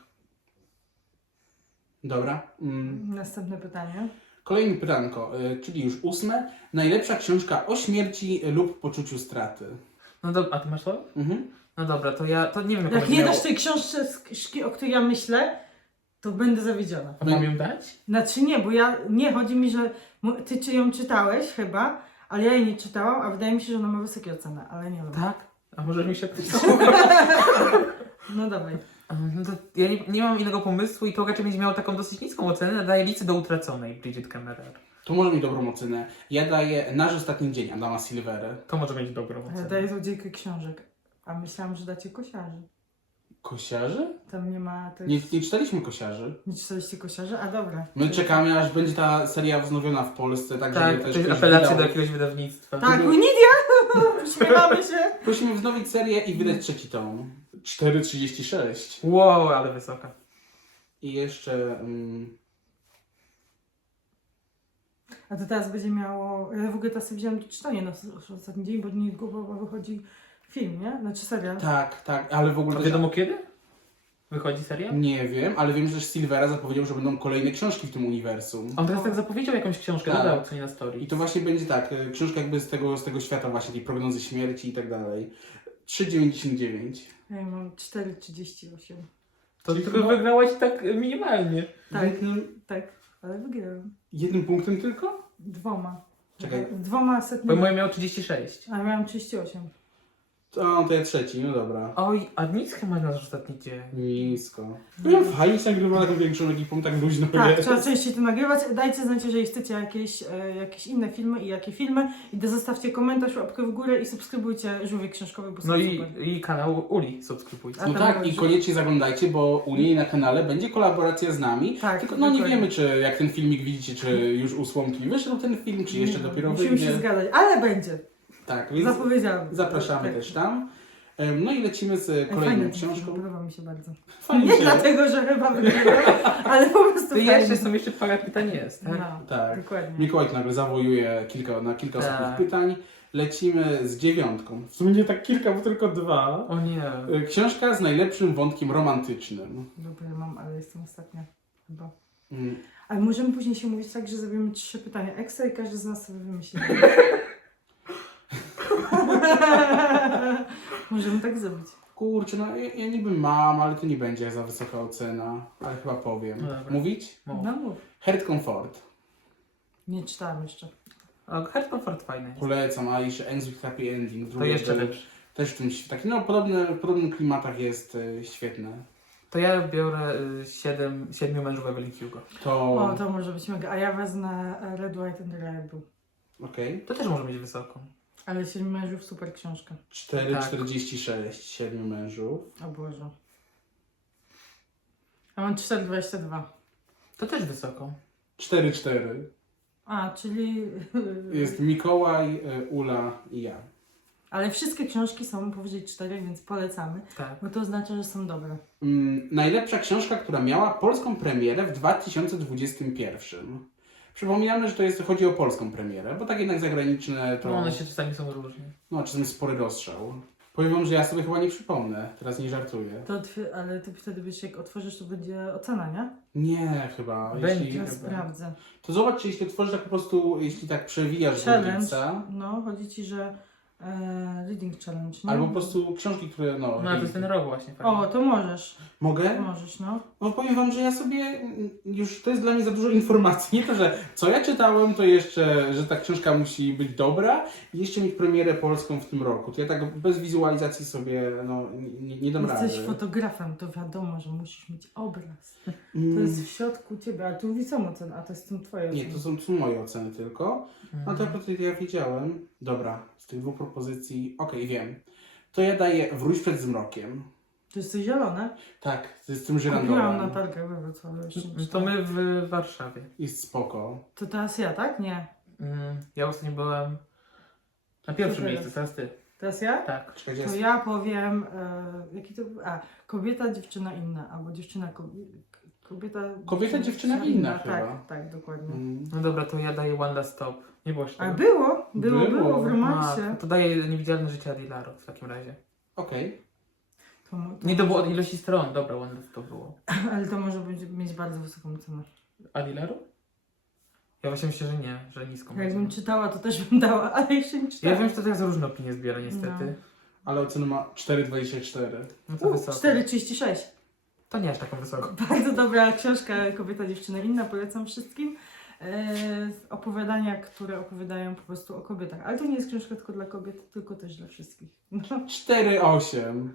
[SPEAKER 2] Dobra. Mm.
[SPEAKER 3] Następne pytanie.
[SPEAKER 2] Kolejne pytanko, y, czyli już ósme. Najlepsza książka o śmierci lub poczuciu straty.
[SPEAKER 1] No dobra, a ty masz to?
[SPEAKER 2] Mhm.
[SPEAKER 1] No dobra, to ja, to nie wiem jak
[SPEAKER 3] Jak
[SPEAKER 1] będzie
[SPEAKER 3] nie
[SPEAKER 1] miało...
[SPEAKER 3] dasz tej książce, z- o której ja myślę, to będę zawiedziona.
[SPEAKER 1] A mam ją dać?
[SPEAKER 3] Znaczy nie, bo ja, nie, chodzi mi, że mu- ty czy ją czytałeś chyba, ale ja jej nie czytałam, a wydaje mi się, że ona ma wysokie oceny, ale nie wiem.
[SPEAKER 1] Tak? A może mi się...
[SPEAKER 3] No dawaj.
[SPEAKER 1] No to ja nie, nie mam innego pomysłu i to raczej będzie miało taką dosyć niską ocenę, daję Licy do utraconej, Bridget Kemmerer.
[SPEAKER 2] To może mieć dobrą ocenę. Ja daję Nasz ostatni dzień Adama Silvery.
[SPEAKER 1] To może mieć dobrą
[SPEAKER 3] Ja
[SPEAKER 1] ocenę.
[SPEAKER 3] daję złodziejkę książek, a myślałam, że dacie kosiarzy.
[SPEAKER 2] Kosiarzy?
[SPEAKER 3] Tam nie ma... To
[SPEAKER 2] Nie,
[SPEAKER 3] jest...
[SPEAKER 2] nie czytaliśmy Kosiarzy.
[SPEAKER 3] nie czytaliście kosiarzy? A dobra.
[SPEAKER 2] My czekamy, aż będzie ta seria wznowiona w Polsce, tak
[SPEAKER 1] Tak,
[SPEAKER 2] żeby
[SPEAKER 1] to
[SPEAKER 2] też
[SPEAKER 1] jest
[SPEAKER 2] ktoś
[SPEAKER 1] apelacja do
[SPEAKER 2] wydał.
[SPEAKER 1] jakiegoś wydawnictwa.
[SPEAKER 3] Tak,
[SPEAKER 2] Żeby-
[SPEAKER 3] Winidia! Uśmiechamy się.
[SPEAKER 2] Prosimy wznowić serię i wydać trzeci tom. cztery trzydzieści sześć.
[SPEAKER 1] Wow, ale wysoka.
[SPEAKER 2] I jeszcze... Mm,
[SPEAKER 3] A to teraz będzie miało... Ja w ogóle teraz sobie wziąłem do czytania na s- ostatni dzień, bo niedługo wychodzi film, nie? Znaczy serial.
[SPEAKER 2] tak, tak, ale w ogóle...
[SPEAKER 1] A
[SPEAKER 2] też-
[SPEAKER 1] wiadomo kiedy? Wychodzi serial?
[SPEAKER 2] Nie wiem, ale wiem, że też Silvera zapowiedział, że będą kolejne książki w tym uniwersum.
[SPEAKER 1] On teraz tak zapowiedział jakąś książkę,
[SPEAKER 2] Tak.
[SPEAKER 1] dodał co nie na story.
[SPEAKER 2] I to właśnie będzie tak, y, książka jakby z tego, z tego świata właśnie, tej prognozy śmierci i tak dalej. trzy dziewięćdziesiąt dziewięć.
[SPEAKER 3] Ja mam cztery trzydzieści osiem.
[SPEAKER 1] To
[SPEAKER 2] Czyli
[SPEAKER 1] tylko
[SPEAKER 2] chyba-
[SPEAKER 1] wygrałaś tak minimalnie.
[SPEAKER 3] Tak,
[SPEAKER 2] Jednym,
[SPEAKER 3] tak, ale wygrałem.
[SPEAKER 2] jednym punktem tylko?
[SPEAKER 3] Dwoma.
[SPEAKER 2] Czekaj.
[SPEAKER 3] Dwoma
[SPEAKER 1] Bo
[SPEAKER 3] setnymi.
[SPEAKER 1] moje miało trzydzieści sześć.
[SPEAKER 3] A ja miałam trzydzieści osiem.
[SPEAKER 2] To, to ja trzeci, no dobra.
[SPEAKER 1] Oj, a nic chyba nasz ostatni dzień.
[SPEAKER 2] Nisko. No fajnie się nagrywa taką większą ekipą, tak luźno
[SPEAKER 3] Tak,
[SPEAKER 2] jest.
[SPEAKER 3] trzeba częściej to nagrywać. Dajcie znać, jeżeli chcecie jakieś, e, jakieś inne filmy i jakie filmy. I do zostawcie komentarz, łapkę w górę i subskrybujcie Żółwie Książkowy, bo są
[SPEAKER 1] No i,
[SPEAKER 3] super.
[SPEAKER 1] i kanał Uli subskrybujcie.
[SPEAKER 3] A
[SPEAKER 2] No
[SPEAKER 3] tam
[SPEAKER 2] tak, i
[SPEAKER 3] może-
[SPEAKER 2] koniecznie zaglądajcie, bo u niej na kanale będzie kolaboracja z nami.
[SPEAKER 3] Tak,
[SPEAKER 2] Tylko no nie
[SPEAKER 3] dokładnie.
[SPEAKER 2] wiemy, czy jak ten filmik widzicie, czy już usłomki wyszedł ten film, czy jeszcze
[SPEAKER 3] Nie,
[SPEAKER 2] dopiero
[SPEAKER 3] musimy się
[SPEAKER 2] wyjdzie.
[SPEAKER 3] zgadać, ale będzie.
[SPEAKER 2] Tak, więc
[SPEAKER 3] Zapowiedziałam.
[SPEAKER 2] zapraszamy
[SPEAKER 3] Tak.
[SPEAKER 2] też tam. Em, No i lecimy z
[SPEAKER 3] Ej,
[SPEAKER 2] kolejną
[SPEAKER 3] fajny ten
[SPEAKER 2] książką.
[SPEAKER 3] film, Podoba mi się bardzo.
[SPEAKER 2] Fajnie
[SPEAKER 3] Nie
[SPEAKER 2] się-
[SPEAKER 3] dlatego, że chyba wygrałem, ale po prostu
[SPEAKER 1] Ty
[SPEAKER 3] fajny.
[SPEAKER 1] jeszcze są jeszcze parę pytań jest, tak?
[SPEAKER 3] No,
[SPEAKER 2] Tak.
[SPEAKER 3] dokładnie.
[SPEAKER 2] Mikołaj nagle zawojuje kilka, na kilka
[SPEAKER 1] Tak.
[SPEAKER 2] ostatnich pytań. Lecimy z dziewiątką. W sumie nie tak kilka, bo tylko dwa.
[SPEAKER 1] O nie.
[SPEAKER 2] E, Książka z najlepszym wątkiem romantycznym.
[SPEAKER 3] Dobra, mam, ale jestem ostatnia chyba.
[SPEAKER 2] Mm,
[SPEAKER 3] Ale możemy później się mówić tak, że zrobimy trzy pytania ekstra i każdy z nas sobie wymyśli. Możemy tak zrobić.
[SPEAKER 2] Kurczę, no ja, ja niby mam, ale to nie będzie za wysoka ocena. Ale chyba powiem.
[SPEAKER 1] No dobra.
[SPEAKER 2] Mówić?
[SPEAKER 1] Mów.
[SPEAKER 3] No mów.
[SPEAKER 2] Heart Comfort.
[SPEAKER 3] Nie czytałam jeszcze.
[SPEAKER 1] O, Heart Comfort fajny jest.
[SPEAKER 2] Polecam, a jeszcze Ends with Happy Ending.
[SPEAKER 1] To
[SPEAKER 2] drugi
[SPEAKER 1] jeszcze
[SPEAKER 2] del-
[SPEAKER 1] lepszy.
[SPEAKER 2] Też w tym taki, no podobne, w podobnych klimatach jest e, świetne.
[SPEAKER 1] To ja biorę y, siedem, siedmiu mężów Evelyn Hugo.
[SPEAKER 2] To.
[SPEAKER 3] O, to może być mega. A ja wezmę e, Red, White and Red Bull.
[SPEAKER 2] Okej.
[SPEAKER 1] To też może mieć wysoką.
[SPEAKER 3] Ale Siedmiu Mężów, super książka.
[SPEAKER 2] cztery
[SPEAKER 1] Tak.
[SPEAKER 2] czterdzieści sześć, siedmiu mężów.
[SPEAKER 3] O Boże. Ja mam cztery dwadzieścia dwa.
[SPEAKER 1] To też wysoką.
[SPEAKER 2] cztery cztery.
[SPEAKER 3] A, czyli...
[SPEAKER 2] Jest Mikołaj, e, Ula i ja.
[SPEAKER 3] Ale wszystkie książki są powyżej czterech, więc polecamy.
[SPEAKER 1] Tak.
[SPEAKER 3] Bo to oznacza, że są dobre.
[SPEAKER 2] Mm, najlepsza książka, która miała polską premierę w dwa tysiące dwudziestym pierwszym. Przypominamy, że to jest, chodzi o polską premierę, bo tak jednak zagraniczne to...
[SPEAKER 1] No one się czasami są różne.
[SPEAKER 2] No, czasem spory rozstrzał. Powiem wam, że ja sobie chyba nie przypomnę. Teraz nie żartuję.
[SPEAKER 3] To otw- ale ty wtedy wiesz, jak otworzysz, to będzie ocena, nie?
[SPEAKER 2] Nie, chyba.
[SPEAKER 1] Będzie.
[SPEAKER 2] Jeśli,
[SPEAKER 3] Ja
[SPEAKER 1] Chyba.
[SPEAKER 3] sprawdzę.
[SPEAKER 2] to zobacz, czy jeśli otworzysz tak po prostu, jeśli tak przewijasz
[SPEAKER 3] Challenge.
[SPEAKER 2] Goodreadsa,
[SPEAKER 3] No, chodzi ci, że e, reading challenge, nie?
[SPEAKER 2] albo po prostu książki, które no...
[SPEAKER 1] No ale to jest ten rok właśnie fajny.
[SPEAKER 3] O, to możesz.
[SPEAKER 2] Mogę?
[SPEAKER 3] Możesz, no.
[SPEAKER 2] No powiem wam, że ja sobie mm, już to jest dla mnie za dużo informacji. Nie to, że co ja czytałem, to jeszcze, że ta książka musi być dobra i jeszcze mieć premierę polską w tym roku. To ja tak bez wizualizacji sobie no, nie, nie dam
[SPEAKER 3] Jesteś
[SPEAKER 2] rady.
[SPEAKER 3] fotografem, to wiadomo, że musisz mieć obraz. To
[SPEAKER 2] Mm,
[SPEAKER 3] jest w środku ciebie, a tu mówi są oceny, a to jest tym twoje
[SPEAKER 2] Nie,
[SPEAKER 3] oceny.
[SPEAKER 2] to są, są moje oceny tylko.
[SPEAKER 1] Mhm.
[SPEAKER 2] A to akurat ja wiedziałem. Dobra, z tych dwóch propozycji, okej, wiem. To ja daję Wróć przed zmrokiem.
[SPEAKER 3] To jest coś zielone?
[SPEAKER 2] Tak, to jest z tym
[SPEAKER 3] Kupiłam na
[SPEAKER 2] żyrandolem.
[SPEAKER 3] targach we Wrocławiu jeszcze.
[SPEAKER 1] To my w Warszawie.
[SPEAKER 2] Jest spoko.
[SPEAKER 3] To teraz ja, tak? Nie.
[SPEAKER 1] Mm, ja ostatnio byłem na pierwszym
[SPEAKER 3] Co
[SPEAKER 1] miejscu,
[SPEAKER 3] teraz?
[SPEAKER 1] teraz ty.
[SPEAKER 3] Teraz ja?
[SPEAKER 1] Tak.
[SPEAKER 2] Czekajcie,
[SPEAKER 3] To
[SPEAKER 2] jest...
[SPEAKER 3] ja powiem, e, jaki to był? A, kobieta, dziewczyna inna, albo dziewczyna, kobie, kobieta...
[SPEAKER 2] Kobieta, dziewczyna inna chyba.
[SPEAKER 3] Tak, tak, dokładnie.
[SPEAKER 2] Mm.
[SPEAKER 1] No dobra, to ja daję One Last Stop. Nie było jeszcze
[SPEAKER 3] A
[SPEAKER 1] tego?
[SPEAKER 3] było, było,
[SPEAKER 2] Było.
[SPEAKER 3] było w
[SPEAKER 1] A,
[SPEAKER 3] romansie.
[SPEAKER 1] to daję Niewidzialne życie Adilaro w takim razie.
[SPEAKER 2] Okej.
[SPEAKER 3] To, mo- to
[SPEAKER 1] Nie, to było od
[SPEAKER 3] może-
[SPEAKER 1] ilości stron. Dobra, One Last Stop było.
[SPEAKER 3] Ale to może być, mieć bardzo wysoką cenę.
[SPEAKER 1] Adilaro? Ja właśnie myślę, że nie, że niską.
[SPEAKER 3] Jakbym
[SPEAKER 1] będzie.
[SPEAKER 3] czytała, to też bym dała, ale jeszcze nie czytałam.
[SPEAKER 1] Ja wiem, że to teraz różne opinie zbiera niestety.
[SPEAKER 3] No.
[SPEAKER 2] Ale ocena ma cztery dwadzieścia cztery.
[SPEAKER 1] No to
[SPEAKER 3] U,
[SPEAKER 1] wysoko.
[SPEAKER 3] cztery trzydzieści sześć.
[SPEAKER 1] To nie aż taką wysoką.
[SPEAKER 3] Bardzo dobra książka Kobieta, dziewczyna inna, polecam wszystkim. E, opowiadania, które opowiadają po prostu o kobietach. Ale to nie jest książka tylko dla kobiet, tylko też dla wszystkich. No.
[SPEAKER 2] cztery osiem.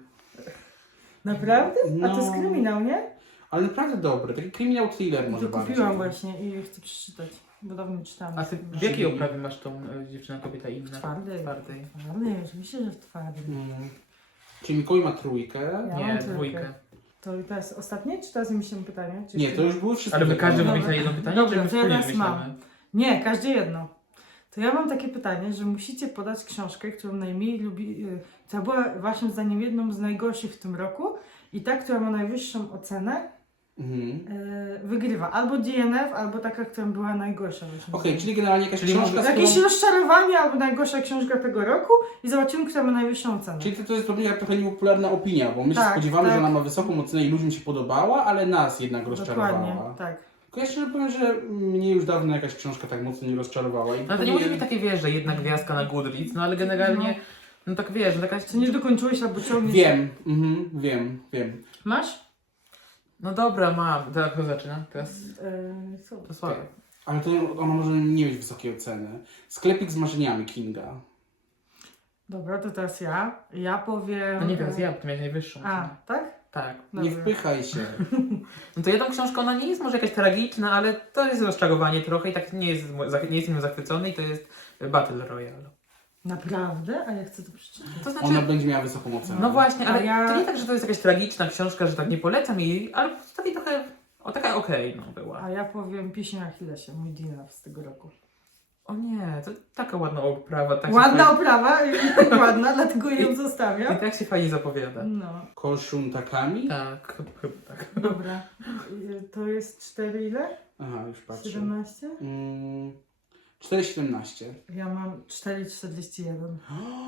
[SPEAKER 3] Naprawdę? A to jest
[SPEAKER 2] No.
[SPEAKER 3] kryminał, nie?
[SPEAKER 2] Ale naprawdę dobry. Taki kryminał thriller może
[SPEAKER 3] To
[SPEAKER 2] bardziej.
[SPEAKER 3] kupiłam właśnie i chcę przeczytać, bo dawno nie czytałam.
[SPEAKER 1] A ty w jakiej oprawie masz tą y, dziewczyna, kobieta i
[SPEAKER 3] W
[SPEAKER 1] inna?
[SPEAKER 3] twardej.
[SPEAKER 1] Twardej.
[SPEAKER 3] Twardej, oczywiście, że w twardej.
[SPEAKER 2] Mm. Czyli Mikołaj ma trójkę.
[SPEAKER 3] Ja
[SPEAKER 1] Nie,
[SPEAKER 3] mam trójkę.
[SPEAKER 1] dwójkę.
[SPEAKER 3] To teraz ostatnie, czy teraz mi się pytanie? Czy
[SPEAKER 2] Nie,
[SPEAKER 3] jeszcze-
[SPEAKER 2] to już były wszystkie.
[SPEAKER 1] Ale wy każdy
[SPEAKER 3] Dobra.
[SPEAKER 1] mówi na jedno pytanie,
[SPEAKER 3] Dobra,
[SPEAKER 1] czy my
[SPEAKER 3] to ja
[SPEAKER 1] wspólnie
[SPEAKER 3] teraz mam.
[SPEAKER 1] myślamy?
[SPEAKER 3] Nie, każdy jedno. To ja mam takie pytanie, że musicie podać książkę, którą najmniej lubi, y, która była waszym zdaniem jedną z najgorszych w tym roku i ta, która ma najwyższą ocenę
[SPEAKER 2] Mhm.
[SPEAKER 3] e, wygrywa. Albo D N F, albo taka, która była najgorsza. właśnie.
[SPEAKER 2] Okej, czyli generalnie jakaś
[SPEAKER 1] Czyli
[SPEAKER 2] książka, z
[SPEAKER 3] Jakieś
[SPEAKER 2] którą...
[SPEAKER 3] rozczarowanie, albo najgorsza książka tego roku i zobaczymy, kto ma najwyższą cenę.
[SPEAKER 2] Czyli to, to jest pewnie trochę niepopularna opinia, bo my się
[SPEAKER 3] Tak,
[SPEAKER 2] spodziewamy,
[SPEAKER 3] tak.
[SPEAKER 2] że ona ma wysoką ocenę i ludziom się podobała, ale nas jednak rozczarowała.
[SPEAKER 3] Dokładnie, tak.
[SPEAKER 2] Tylko ja szczerze powiem, że mnie już dawno jakaś książka tak mocno nie rozczarowała. I
[SPEAKER 1] No to nie musi być takie, wiesz, że jedna gwiazdka na Goodreads, no ale generalnie, no tak wiesz, no taka...
[SPEAKER 3] Czy nie dokończyłeś albo ciągniesz?
[SPEAKER 2] Wiem, mhm, wiem, wiem.
[SPEAKER 3] Masz?
[SPEAKER 1] No dobra, mam. Tak, kto zaczyna? Teraz
[SPEAKER 3] Yy, co?
[SPEAKER 1] to słabe.
[SPEAKER 2] Ale to ona może nie mieć wysokiej oceny. Sklepik z marzeniami Kinga.
[SPEAKER 3] Dobra, to teraz ja. Ja powiem...
[SPEAKER 1] No nie teraz ja, bo ty miałeś najwyższą.
[SPEAKER 3] A, tak?
[SPEAKER 1] Tak.
[SPEAKER 2] Nie
[SPEAKER 3] Dobra.
[SPEAKER 2] wpychaj się.
[SPEAKER 1] No to ja tą książkę, ona nie jest może jakaś tragiczna, ale to jest rozczarowanie trochę i tak nie jest, nie jest nią zachwycony i to jest Battle Royale.
[SPEAKER 3] Naprawdę? A ja chcę to przeczytać.
[SPEAKER 1] To znaczy,
[SPEAKER 2] Ona będzie miała wysoką ocenę.
[SPEAKER 1] no właśnie, ale
[SPEAKER 3] A ja-
[SPEAKER 1] to nie tak, że to jest jakaś tragiczna książka, że tak nie polecam jej, ale takiej trochę, o taka okej, no była.
[SPEAKER 3] A ja powiem Pieśń o Achillesie, mój D N F z tego roku.
[SPEAKER 1] O nie, to taka ładna oprawa. Tak się
[SPEAKER 3] Ładna
[SPEAKER 1] fajnie-
[SPEAKER 3] oprawa, ładna, dlatego ją
[SPEAKER 1] I
[SPEAKER 3] zostawiam.
[SPEAKER 1] tak się fajnie zapowiada.
[SPEAKER 3] No,
[SPEAKER 2] Koszun Takami?
[SPEAKER 1] Tak, chyba tak.
[SPEAKER 3] dobra. Y, To jest cztery ile?
[SPEAKER 2] Aha, już patrzę.
[SPEAKER 3] siedemnaście?
[SPEAKER 2] Mm, cztery siedemnaście.
[SPEAKER 3] Ja mam cztery czterdzieści jeden.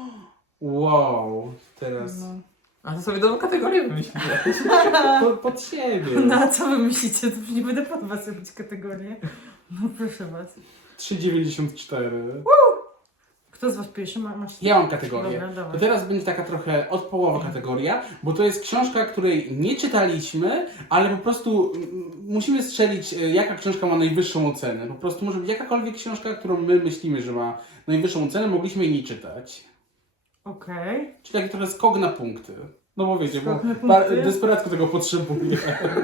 [SPEAKER 2] Wow, teraz
[SPEAKER 3] No.
[SPEAKER 1] A to sobie nową kategorię wymyśliłeś.
[SPEAKER 2] po, pod siebie.
[SPEAKER 3] No a co wy myślicie? To już nie będę pod was robić kategorię. No proszę was.
[SPEAKER 2] trzy dziewięćdziesiąt cztery.
[SPEAKER 3] Kto z was pierwszy ma? Masz...
[SPEAKER 2] Ja mam kategorię.
[SPEAKER 3] Dobra, dawaj.
[SPEAKER 2] To teraz będzie taka trochę od połowa kategoria, bo to jest książka, której nie czytaliśmy, ale po prostu mm, musimy strzelić, e, jaka książka ma najwyższą ocenę. Po prostu może być jakakolwiek książka, którą my myślimy, że ma najwyższą ocenę, mogliśmy jej nie czytać.
[SPEAKER 3] Okej.
[SPEAKER 2] Czyli taki trochę skok na punkty. No bo wiecie, bo
[SPEAKER 3] Skok na
[SPEAKER 2] ba-
[SPEAKER 3] punkty?
[SPEAKER 2] desperacko tego potrzebuję.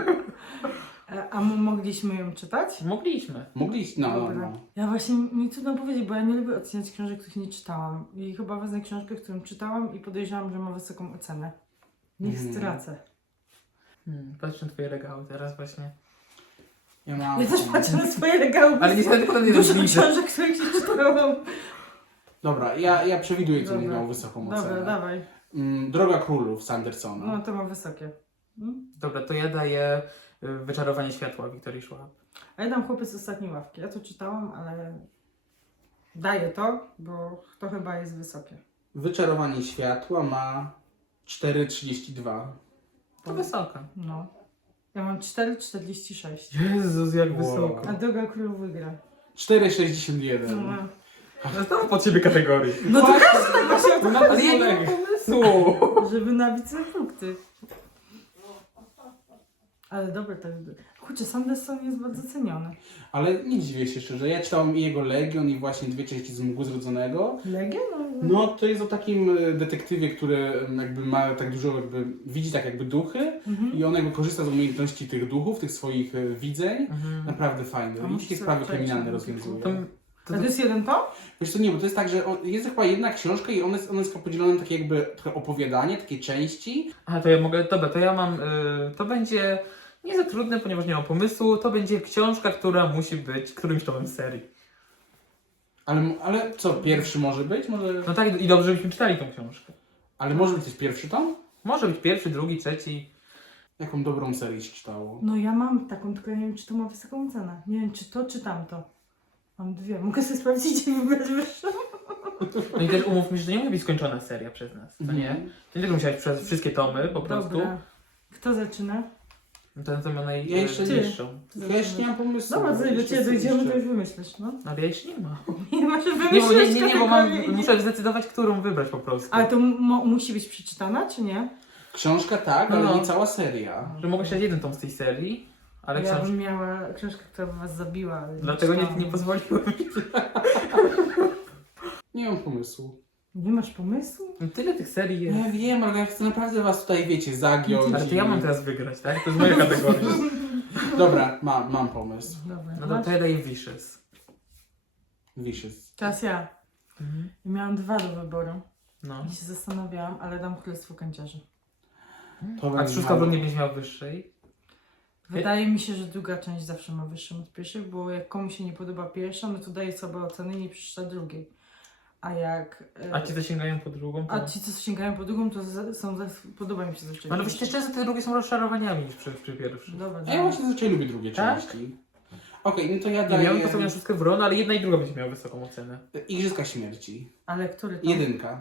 [SPEAKER 3] E, A m- mogliśmy ją czytać?
[SPEAKER 1] Mogliśmy.
[SPEAKER 2] Mogliście, no, no,
[SPEAKER 3] Dobra.
[SPEAKER 2] no.
[SPEAKER 3] Ja właśnie mi trudno powiedzieć, bo ja nie lubię oceniać książek, których nie czytałam. I chyba wezmę książkę, którą czytałam i podejrzewam, że ma wysoką ocenę. Niech
[SPEAKER 2] Mhm.
[SPEAKER 3] stracę.
[SPEAKER 1] Hmm, patrzę na twoje regały teraz właśnie.
[SPEAKER 2] Ja mam...
[SPEAKER 3] Ja też patrzę na swoje regały.
[SPEAKER 1] Ale niestety potem nie
[SPEAKER 3] Dużo
[SPEAKER 1] widzę.
[SPEAKER 3] książek, których nie czytałam.
[SPEAKER 2] Dobra, ja, ja przewiduję, co będzie
[SPEAKER 3] Dobra.
[SPEAKER 2] miał wysoką
[SPEAKER 3] Dobra,
[SPEAKER 2] ocenę.
[SPEAKER 3] dawaj.
[SPEAKER 2] Mm, Droga Królów Sandersona.
[SPEAKER 3] No to ma wysokie. Mm?
[SPEAKER 1] Dobra, to ja daję y, Wyczarowanie światła Wiktorii Szłap.
[SPEAKER 3] A ja dam Chłopiec z ostatniej ławki. Ja to czytałam, ale daję to, bo to chyba jest wysokie.
[SPEAKER 2] Wyczarowanie światła ma cztery trzydzieści dwa.
[SPEAKER 1] To wysoka.
[SPEAKER 3] No. Ja mam cztery czterdzieści sześć.
[SPEAKER 1] Jezus, jak
[SPEAKER 2] Wow.
[SPEAKER 1] wysoko.
[SPEAKER 3] A Droga Królów wygra.
[SPEAKER 2] cztery sześćdziesiąt jeden.
[SPEAKER 3] No,
[SPEAKER 1] No znowu pod siebie kategorii.
[SPEAKER 3] no to każdy tak właśnie o to
[SPEAKER 2] No na to
[SPEAKER 1] Ale ja nie mam
[SPEAKER 2] polega.
[SPEAKER 1] pomysłu.
[SPEAKER 3] żeby nabić sobie punkty. Ale dobre to jest. Kurczę, Sanderson jest bardzo ceniony.
[SPEAKER 2] Ale nie dziwię się szczerze. Ja czytałem i jego Legion i właśnie dwie części z Mgły Zrodzonego.
[SPEAKER 3] Legion?
[SPEAKER 2] No to jest o takim e, detektywie, który em, jakby ma tak dużo, jakby widzi tak jakby duchy
[SPEAKER 3] Mhm.
[SPEAKER 2] i on jakby korzysta z umiejętności tych duchów, tych swoich e, widzeń.
[SPEAKER 1] Mhm.
[SPEAKER 2] Naprawdę fajny.
[SPEAKER 3] A
[SPEAKER 2] I
[SPEAKER 3] muszę
[SPEAKER 2] takie
[SPEAKER 3] sobie
[SPEAKER 2] sprawy
[SPEAKER 3] przeczytać,
[SPEAKER 2] kryminalne
[SPEAKER 3] bo
[SPEAKER 2] rozwiązuje.
[SPEAKER 1] To, to,
[SPEAKER 3] A to jest jeden to?
[SPEAKER 2] Wiesz co, nie, bo to jest tak, że on, jest chyba jedna książka i ona jest, ona jest podzielona na takie jakby trochę opowiadanie, takie części.
[SPEAKER 1] A to ja mogę, dobra, to ja mam, y, to będzie nie za trudne, ponieważ nie mam pomysłu, to będzie książka, która musi być którymś tomem serii.
[SPEAKER 2] Ale, ale co, pierwszy może być? Może,
[SPEAKER 1] No tak, i dobrze, żebyśmy czytali tą książkę.
[SPEAKER 2] ale może być też pierwszy tom?
[SPEAKER 1] Może być pierwszy, drugi, trzeci.
[SPEAKER 2] Jaką dobrą serię się czytało?
[SPEAKER 3] No ja mam taką, tylko ja nie wiem, czy to ma wysoką cenę. Nie wiem, czy to, czy tamto. Mam dwie. Mogę sobie sprawdzić i wybrać wyższą.
[SPEAKER 1] No i też umówmy się, że nie musi być skończona seria przez nas, to nie?
[SPEAKER 2] Mhm.
[SPEAKER 1] To nie tylko musiałeś przez wszystkie tomy po prostu.
[SPEAKER 3] Dobra. Kto zaczyna?
[SPEAKER 1] No Ten, co ma naj,
[SPEAKER 2] Ja jeszcze
[SPEAKER 3] nie.
[SPEAKER 1] najniższą.
[SPEAKER 2] Ja jeszcze nie mam pomysłu.
[SPEAKER 3] Dobra, to do
[SPEAKER 2] Jeszcze
[SPEAKER 3] ciebie
[SPEAKER 2] coś
[SPEAKER 3] dojdziemy,
[SPEAKER 2] jeszcze.
[SPEAKER 3] to już wymyślisz, no.
[SPEAKER 1] No ale ja jeszcze nie ma.
[SPEAKER 3] Nie masz
[SPEAKER 1] Nie,
[SPEAKER 3] wymyślić
[SPEAKER 1] bo, nie, nie, nie, bo mam,
[SPEAKER 3] kategorii.
[SPEAKER 1] muszę zdecydować, którą wybrać po prostu.
[SPEAKER 3] Ale to mu- musi być przeczytana, czy nie?
[SPEAKER 2] Książka tak, ale
[SPEAKER 1] No.
[SPEAKER 2] nie cała seria.
[SPEAKER 1] Że mogę czytać jeden tom z tej serii, ale
[SPEAKER 3] ja
[SPEAKER 1] książka...
[SPEAKER 3] bym miała książkę, która by was zabiła. Ale
[SPEAKER 1] Dlatego nie,
[SPEAKER 3] czytałam.
[SPEAKER 1] nie pozwoliłem.
[SPEAKER 2] Nie mam pomysłu.
[SPEAKER 3] Nie masz pomysłu?
[SPEAKER 1] No tyle tych serii jest.
[SPEAKER 2] Ja wiem, ale ja chcę naprawdę was tutaj, wiecie, zagiąć.
[SPEAKER 1] Ale to
[SPEAKER 2] i-
[SPEAKER 1] ja mam teraz wygrać, tak? To jest moja kategoria.
[SPEAKER 2] Dobra, mam, mam pomysł.
[SPEAKER 3] Dobra.
[SPEAKER 1] No to, to ja daję Vicious.
[SPEAKER 2] Vicious.
[SPEAKER 3] Teraz ja.
[SPEAKER 1] Mhm.
[SPEAKER 3] I miałam dwa do wyboru.
[SPEAKER 1] No.
[SPEAKER 3] I się zastanawiałam, ale dam Królestwo Kanciarzy.
[SPEAKER 2] To
[SPEAKER 1] A
[SPEAKER 2] będzie
[SPEAKER 1] Trzustka
[SPEAKER 2] mało.
[SPEAKER 1] nie będzie miał wyższej.
[SPEAKER 3] Wydaje mi się, że druga część zawsze ma wyższą od pierwszej, bo jak komuś się nie podoba pierwsza, no to daje sobie ocenę i nie przeczyta drugiej. A jak... e,
[SPEAKER 1] A ci, co sięgają po drugą, to...
[SPEAKER 3] A ci, co sięgają po drugą, to za, są za, podoba mi się zazwyczaj.
[SPEAKER 1] No, no właśnie często te drugie są rozczarowaniami niż przy, przy pierwszych.
[SPEAKER 3] Dobra,
[SPEAKER 2] A ja właśnie zazwyczaj lubię drugie
[SPEAKER 1] Tak?
[SPEAKER 2] części. Okej, no to ja
[SPEAKER 1] Nie
[SPEAKER 2] daję...
[SPEAKER 1] miałem postawioną szóstkę w Wrona, ale jedna i druga będzie miała wysoką ocenę.
[SPEAKER 2] Igrzyska Śmierci.
[SPEAKER 3] Ale który to?
[SPEAKER 2] Jedynka.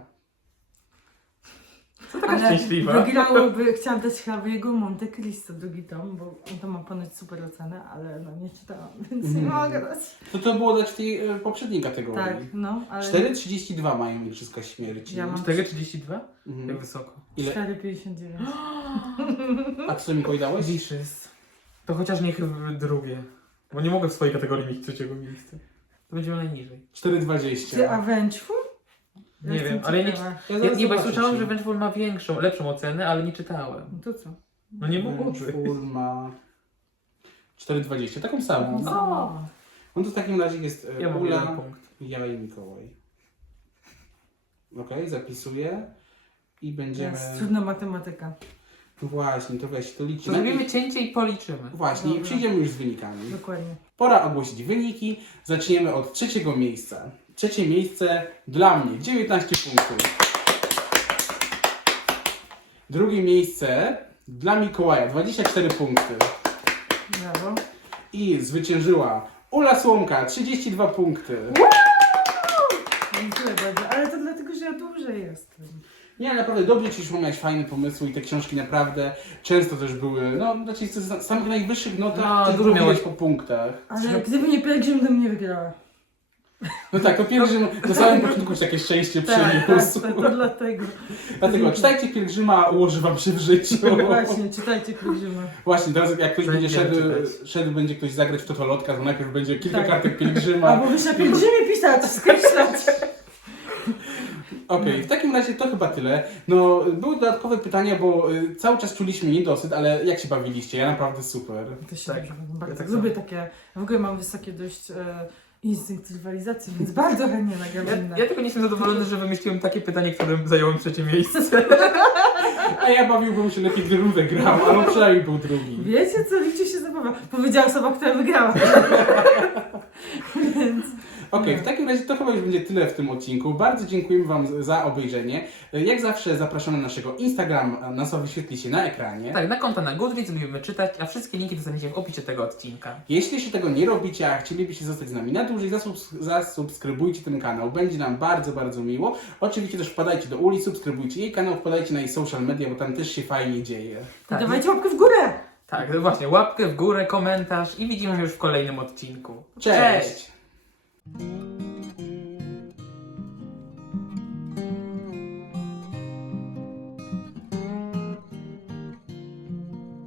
[SPEAKER 1] To taka
[SPEAKER 3] Ale
[SPEAKER 1] szczęśliwa.
[SPEAKER 3] wygrałoby, chciałam dać chyba jego Monte Cristo, drugi tom, bo on to ma ponoć super ocenę, ale no nie czytałam, więc nie
[SPEAKER 2] Mm.
[SPEAKER 3] mogę dać.
[SPEAKER 2] To to było dać w tej e, poprzedniej kategorii.
[SPEAKER 3] Tak, no, ale...
[SPEAKER 2] cztery trzydzieści dwa mają Igrzyska Śmierci.
[SPEAKER 3] Ja mam-
[SPEAKER 1] cztery trzydzieści dwa? Jak
[SPEAKER 2] Mhm.
[SPEAKER 1] wysoko.
[SPEAKER 2] Ile?
[SPEAKER 3] cztery pięćdziesiąt dziewięć.
[SPEAKER 2] A co Mikołaj dałeś?
[SPEAKER 1] Wishes. To chociaż niech w drugie. Bo nie mogę w swojej kategorii mieć trzeciego miejsca. To będziemy najniżej.
[SPEAKER 2] cztery
[SPEAKER 3] Ty,
[SPEAKER 2] dwadzieścia.
[SPEAKER 3] a Vengeful?
[SPEAKER 1] Nie wiem, ale ja nie,
[SPEAKER 3] ciekawa.
[SPEAKER 2] Ja
[SPEAKER 1] ja,
[SPEAKER 2] zaraz
[SPEAKER 1] nie bo ja
[SPEAKER 2] zobaczę,
[SPEAKER 1] słyszałem,
[SPEAKER 2] czy-
[SPEAKER 1] że Vengeful ma większą, lepszą ocenę, ale nie czytałem.
[SPEAKER 3] No to co?
[SPEAKER 1] No nie mogę.
[SPEAKER 2] Full ma cztery dwadzieścia, taką samą.
[SPEAKER 3] O!
[SPEAKER 2] No to w takim razie jest e,
[SPEAKER 1] Ja mam jeden
[SPEAKER 2] Ula,
[SPEAKER 1] punkt.
[SPEAKER 2] ja i Mikołaj. Okej, zapisuję. I będziemy...
[SPEAKER 3] Jest trudna matematyka.
[SPEAKER 2] Właśnie, to weź, to liczy.
[SPEAKER 1] To zrobimy cięcie i policzymy.
[SPEAKER 2] Właśnie, i
[SPEAKER 3] Dobra.
[SPEAKER 2] przyjdziemy już z wynikami.
[SPEAKER 3] Dokładnie.
[SPEAKER 2] Pora ogłosić wyniki. Zaczniemy od trzeciego miejsca. Trzecie miejsce dla mnie, dziewiętnaście punktów. Drugie miejsce dla Mikołaja, dwadzieścia cztery punkty.
[SPEAKER 3] Brawo.
[SPEAKER 2] I zwyciężyła Ula Słomka, trzydzieści dwa punkty.
[SPEAKER 3] Dziękuję bardzo, ale to dlatego, że ja dłużej jestem.
[SPEAKER 2] Nie, naprawdę dobrze Ci szło, miałeś fajne pomysły i te książki naprawdę często też były, no znaczy z samych najwyższych notach
[SPEAKER 1] No,
[SPEAKER 2] też
[SPEAKER 1] dużo
[SPEAKER 2] było widać
[SPEAKER 1] miałeś.
[SPEAKER 2] po punktach.
[SPEAKER 3] Ale gdyby nie pielgrzym, to bym nie wygrała.
[SPEAKER 2] No tak, to pielgrzym na samym początku takie szczęście
[SPEAKER 3] Tak, tak,
[SPEAKER 2] przyniósł.
[SPEAKER 3] tak, to dlatego.
[SPEAKER 2] Dlatego czytajcie Pielgrzyma, ułoży Wam się w życiu.
[SPEAKER 3] Właśnie, czytajcie pielgrzyma.
[SPEAKER 2] Właśnie, teraz jak ktoś będzie
[SPEAKER 1] Będziemy
[SPEAKER 2] szedł,
[SPEAKER 1] czytać.
[SPEAKER 2] szedł, będzie ktoś zagrać w totolotka, to najpierw będzie kilka
[SPEAKER 3] Tak.
[SPEAKER 2] kartek Pielgrzyma.
[SPEAKER 3] Albo byś na pielgrzymie pisać, skreślać.
[SPEAKER 2] Okej, w takim razie to chyba tyle. No, były dodatkowe pytania, bo y, cały czas czuliśmy niedosyt, ale jak się bawiliście? Ja naprawdę super.
[SPEAKER 3] To się
[SPEAKER 1] Tak.
[SPEAKER 3] dobrze bawię, bardzo
[SPEAKER 1] Ja tak
[SPEAKER 3] lubię
[SPEAKER 1] samo.
[SPEAKER 3] takie, w ogóle mam wysokie dość e, instynkt rywalizacji, więc bardzo chętnie nagram inne.
[SPEAKER 1] Ja, ja tylko nie jestem zadowolony, że wymyśliłem takie pytanie, którym zająłem trzecie miejsce.
[SPEAKER 2] A ja bawiłbym się lepiej, gdybym wygrał, ale przynajmniej był drugi.
[SPEAKER 3] Wiecie co, liczy się zabawa. Powiedziała osoba, która wygrała. Więc
[SPEAKER 2] Okej,
[SPEAKER 3] Nie.
[SPEAKER 2] w takim razie to chyba już będzie tyle w tym odcinku. Bardzo dziękujemy Wam za obejrzenie. Jak zawsze zapraszamy na naszego Instagrama, nas wyświetli się na ekranie.
[SPEAKER 1] Tak, na konta na Goodreads lubimy czytać, a wszystkie linki dostaniecie w opisie tego odcinka.
[SPEAKER 2] Jeśli jeszcze tego nie robicie, a chcielibyście zostać z nami na dłużej, zasubs- zasubskrybujcie ten kanał. Będzie nam bardzo, bardzo miło. Oczywiście też wpadajcie do Uli, subskrybujcie jej kanał, wpadajcie na jej social media, bo tam też się fajnie dzieje.
[SPEAKER 1] Tak,
[SPEAKER 3] dawajcie łapkę w górę.
[SPEAKER 1] tak, właśnie, łapkę w górę, komentarz i widzimy się już w kolejnym odcinku.
[SPEAKER 2] Cześć.
[SPEAKER 1] Cześć.